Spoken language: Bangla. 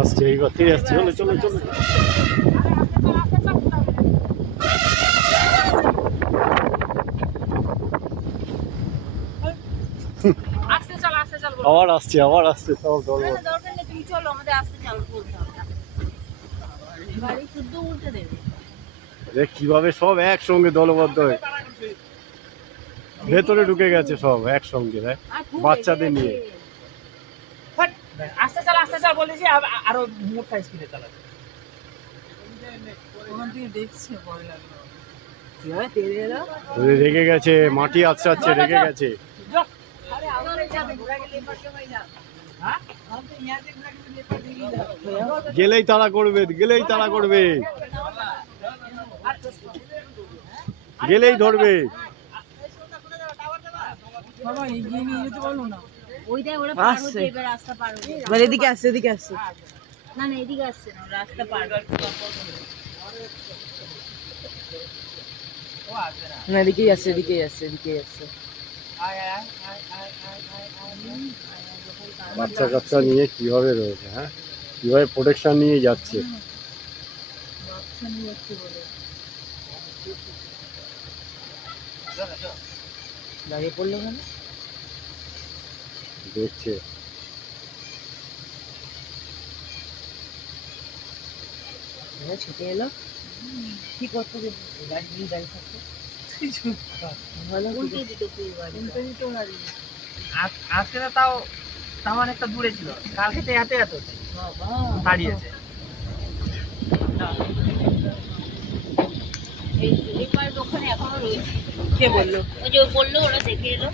আসছে এই করতে আসছে, চলো চলো চলো। আবার আসছে আবার আসছে সব দল। কিভাবে সব একসঙ্গে দলবদ্ধ হয়ে ভেতরে ঢুকে গেছে সব একসঙ্গে, বাচ্চাদের নিয়ে। আস্তে চাল আস্তে চাল বলেছি, আরো মোটা স্পিডে চালাবে। রেগে গেছে, মাটি আছড়াচ্ছে, রেগে গেছে। গেলেই তাড়া করবে, গেলেই তাড়া করবে, গেলেই ধরবে। এদিকে আসছে, এদিকে আসছে, না না এদিকে আসছে না, রাস্তা পার না, এদিকেই আসছে, এদিকেই আসছে, এদিকেই আসছে। বাচ্চা কাচ্চা নিয়ে কিভাবে রয়েছে, হ্যাঁ, কিভাবে প্রোটেকশন নিয়ে যাচ্ছে। দাঁড়িয়ে পড়লো কেন? দেখছে। ছুটে এলো, কি করতো? দাঁড়িয়ে থাকতো, আজকে তাও তাও অনেকটা দূরে ছিল, কালকে তো এত এত দাঁড়িয়েছে। এই ওখানে এখনো রয়েছে। কে বললো? ওই যে বললো ওরা দেখে এলো।